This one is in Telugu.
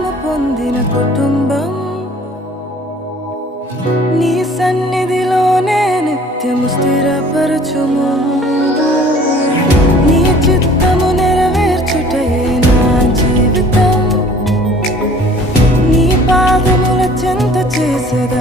వరము పొందిన కుటుంబం నీ సన్నిధిలోనే నిత్యము స్థిరపరచుము నీ చిత్తము నెరవేర్చుటయే నా జీవితం నీ పాదముల చెంత చేసెద